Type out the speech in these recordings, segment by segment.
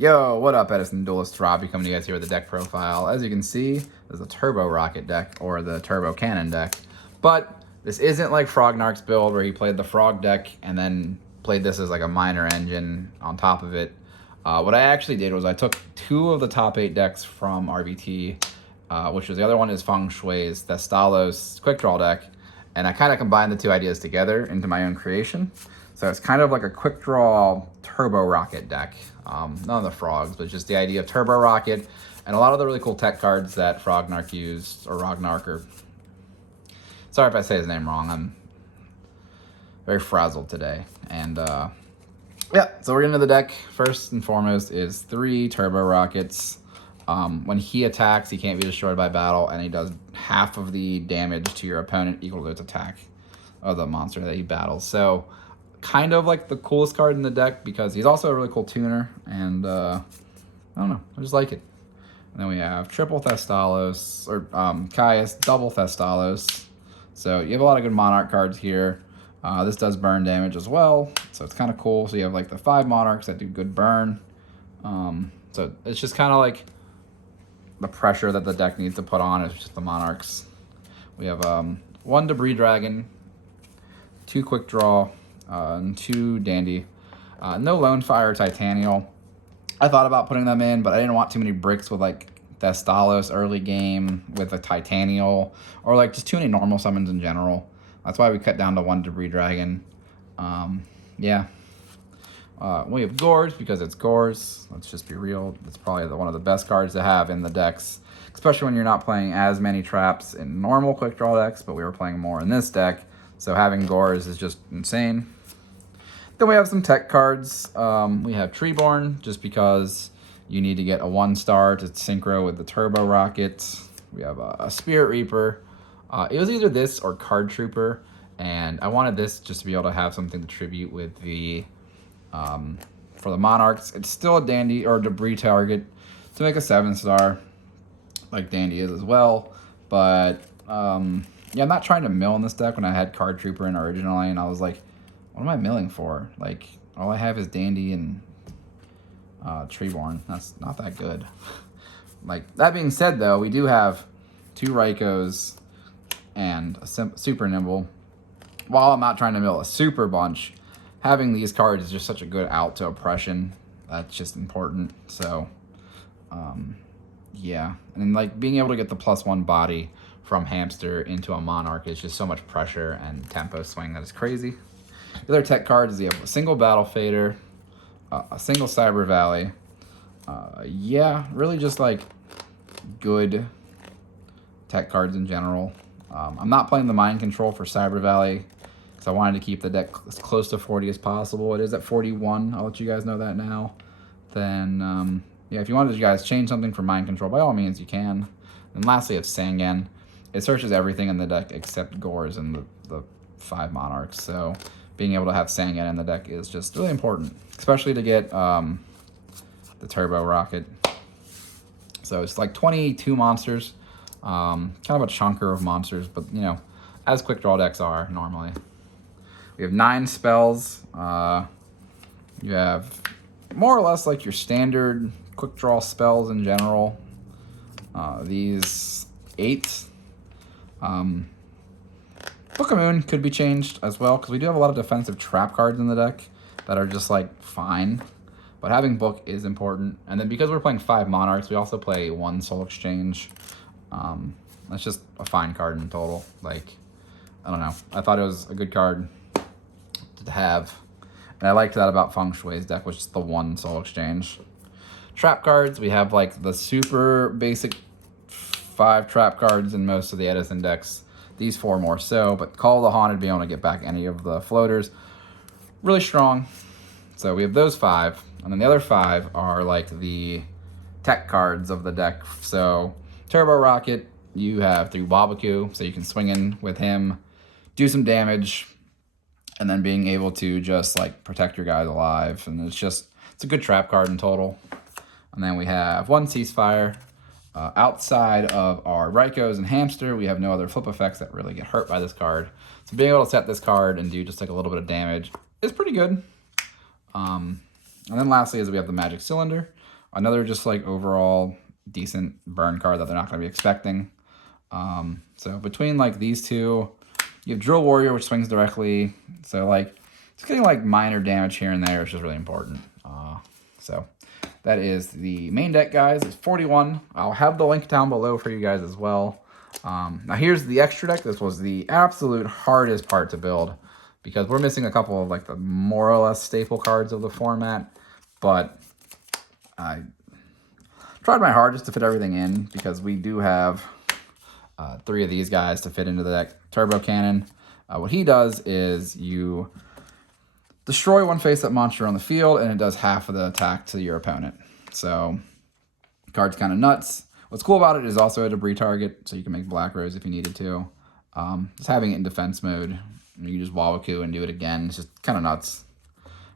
Yo, what up, Edison Duelist Robbie coming to you guys here with the deck profile. As you can see, there's a Turbo Rocket deck, or the Turbo Cannon deck. But this isn't like Frognark's build where he played the Frog deck and then played this as like a minor engine on top of it. What I actually did was I took 2 of the top 8 decks from RBT, which was the other one is Feng Shui's Thestalos QuickDraw deck, and I kind of combined the 2 ideas together into my own creation. So it's kind of like a QuickDraw Turbo Rocket deck. None of the frogs, but just the idea of Turbo Rocket and a lot of the really cool tech cards that Frognark used, or Rognark, or... Sorry if I say his name wrong. I'm very frazzled today. And, yeah, so we're into the deck. First and foremost is 3 Turbo Rockets. When he attacks, he can't be destroyed by battle, and he does half of the damage to your opponent equal to its attack of the monster that he battles. So, kind of like the coolest card in the deck because he's also a really cool tuner, and I don't know, I just like it. And then we have triple Thestalos, or Caius, double Thestalos. So you have a lot of good Monarch cards here. This does burn damage as well, so it's kind of cool. So you have like the 5 Monarchs that do good burn. So it's just kind of like the pressure that the deck needs to put on is just the Monarchs. We have 1 Debris Dragon, 2 QuickDraw, and 2 Dandy. No Lone Fire Titanial. I thought about putting them in, but I didn't want too many bricks with like Thestalos early game with a Titanial, or like just too many normal summons in general. That's why we cut down to 1 Debris Dragon. Yeah. We have Gores because it's Gores. Let's just be real. It's probably one of the best cards to have in the decks, especially when you're not playing as many traps in normal QuickDraw decks, but we were playing more in this deck. So having Gores is just insane. Then we have some tech cards. We have Treeborn, just because you need to get a 1-star to synchro with the Turbo Rocket. We have a Spirit Reaper. It was either this or Card Trooper, and I wanted this just to be able to have something to tribute with the, for the Monarchs. It's still a Dandy or Debris target to make a 7-star, like Dandy is as well. But, yeah, I'm not trying to mill in this deck when I had Card Trooper in originally, and I was like, what am I milling for? Like, all I have is Dandy and Treeborn. That's not that good. Like, that being said, though, we do have 2 Raikos and a Super Nimble. While I'm not trying to mill a super bunch, having these cards is just such a good out to oppression. That's just important. So, yeah. And, like, being able to get the +1 body from Hamster into a Monarch is just so much pressure and tempo swing that is crazy. The other tech cards is you have a single Battle Fader, a single Cyber Valley. Yeah, really just like good tech cards in general. I'm not playing the Mind Control for Cyber Valley because I wanted to keep the deck as close to 40 as possible. It is at 41. I'll let you guys know that now. Then, yeah, if you wanted to guys change something for Mind Control, by all means you can. And lastly, it's Sangan. It searches everything in the deck except Gores and the 5 Monarchs. So being able to have Sangan in the deck is just really important, especially to get the Turbo Rocket. So it's like 22 monsters, kind of a chunker of monsters, but you know, as QuickDraw decks are normally. We have 9 spells. You have more or less like your standard QuickDraw spells in general. These 8. Book of Moon could be changed as well, because we do have a lot of defensive trap cards in the deck that are just, like, fine. But having Book is important. And then because we're playing 5 Monarchs, we also play 1 Soul Exchange. That's just a fine card in total. Like, I don't know. I thought it was a good card to have. And I liked that about Feng Shui's deck, which is the 1 Soul Exchange. Trap cards, we have, like, the super basic 5 trap cards in most of the Edison decks. These 4 more so, but Call of the Haunted, being able to get back any of the floaters, really strong. So we have those 5, and then the other 5 are like the tech cards of the deck. So Turbo Rocket, you have through Wabaku, so you can swing in with him, do some damage, and then being able to just like protect your guys alive. And it's a good trap card in total. And then we have 1 Ceasefire. Outside of our Raikos and Hamster, we have no other flip effects that really get hurt by this card. So being able to set this card and do just like a little bit of damage is pretty good. And then lastly is we have the Magic Cylinder. another just like overall decent burn card that they're not going to be expecting. So between like these two, you have Drill Warrior, which swings directly. So like it's getting like minor damage here and there, which is really important. So that is the main deck, guys. It's 41. I'll have the link down below for you guys as well. Now here's the extra deck. This was the absolute hardest part to build because we're missing a couple of like the more or less staple cards of the format. But I tried my hardest to fit everything in because we do have 3 of these guys to fit into the deck. Turbo Cannon. What he does is you destroy one face-up monster on the field, and it does half of the attack to your opponent. So, card's kind of nuts. What's cool about it is also a debris target, so you can make Black Rose if you needed to. Just having it in defense mode, you can just Wawaku and do it again. It's just kind of nuts.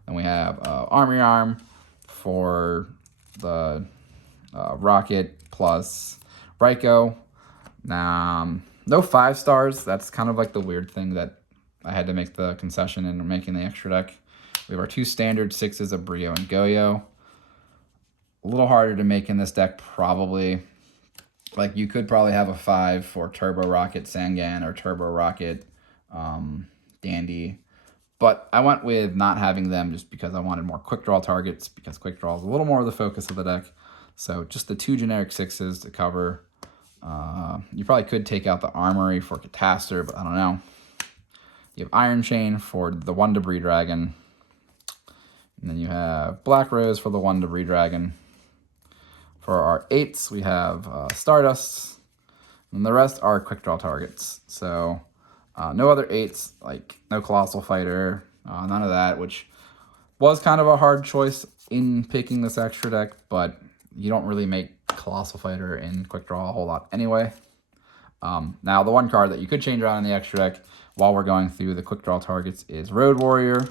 Then we have Armory Arm for the Rocket plus Raikou. No 5 stars. That's kind of like the weird thing that I had to make the concession in making the extra deck. We have our 2 standard 6s of Brio and Goyo. A little harder to make in this deck, probably. Like, you could probably have a 5 for Turbo Rocket Sangan or Turbo Rocket Dandy. But I went with not having them just because I wanted more quick draw targets, because quick draw is a little more of the focus of the deck. So just the 2 generic 6s to cover. You probably could take out the Armory for Catastor, but I don't know. You have Iron Chain for the 1 Debris Dragon. And then you have Black Rose for the 1 Debris Dragon. For our 8s, we have Stardust. And the rest are quick draw targets. So no other 8s, like no Colossal Fighter, none of that, which was kind of a hard choice in picking this extra deck, but you don't really make Colossal Fighter in quick draw a whole lot anyway. Now, the one card that you could change around in the extra deck while we're going through the quick draw targets is Road Warrior.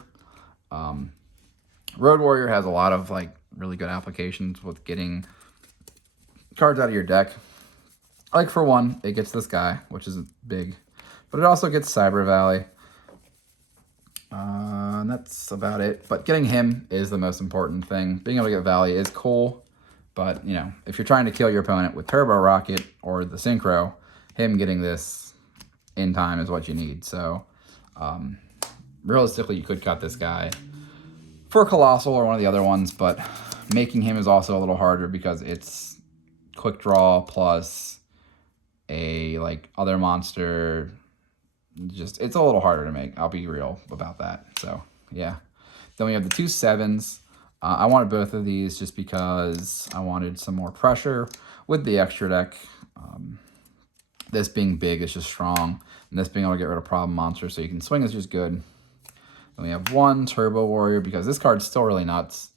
Road Warrior has a lot of like really good applications with getting cards out of your deck. Like for one, it gets this guy, which is big, but it also gets Cyber Valley. And that's about it. But getting him is the most important thing. Being able to get Valley is cool, but you know, if you're trying to kill your opponent with Turbo Rocket or the Synchro, him getting this in time is what you need. So realistically, you could cut this guy for Colossal or one of the other ones, but making him is also a little harder because it's quick draw plus a like other monster. Just it's a little harder to make. I'll be real about that. So yeah. Then we have the 2 7s. I wanted both of these just because I wanted some more pressure with the extra deck. This being big is just strong, and this being able to get rid of problem monsters so you can swing is just good. Then we have 1 Turbo Warrior because this card's still really nuts.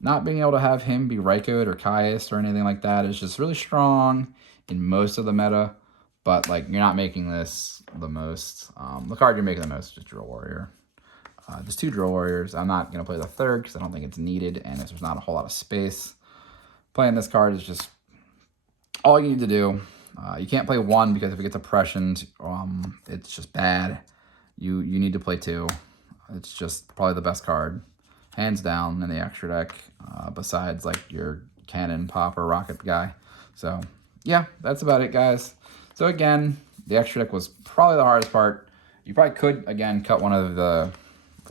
Not being able to have him be Raikou'd or Caius or anything like that is just really strong in most of the meta, but like you're not making this the most. The card you're making the most is just Drill Warrior. Just 2 Drill Warriors. I'm not going to play the 3rd because I don't think it's needed, and there's not a whole lot of space. Playing this card is just all you need to do. You can't play 1 because if it gets oppressioned, it's just bad. You need to play 2. It's just probably the best card, hands down, in the extra deck, besides like your Cannon, Pop, or Rocket guy. So yeah, that's about it, guys. So again, the extra deck was probably the hardest part. You probably could, again, cut one of the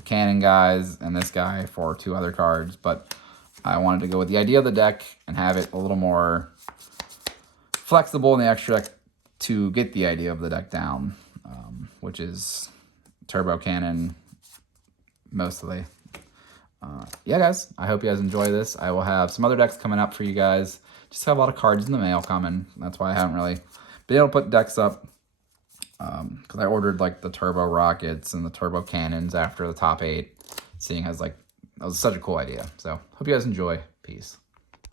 Cannon guys and this guy for 2 other cards, but I wanted to go with the idea of the deck and have it a little more flexible in the extra deck to get the idea of the deck down, which is Turbo Cannon mostly. Yeah, guys, I hope you guys enjoy this. I will have some other decks coming up for you guys. Just have a lot of cards in the mail coming. That's why I haven't really been able to put decks up, because I ordered like the Turbo Rockets and the Turbo Cannons after the top 8, seeing as like that was such a cool idea. So hope you guys enjoy. Peace.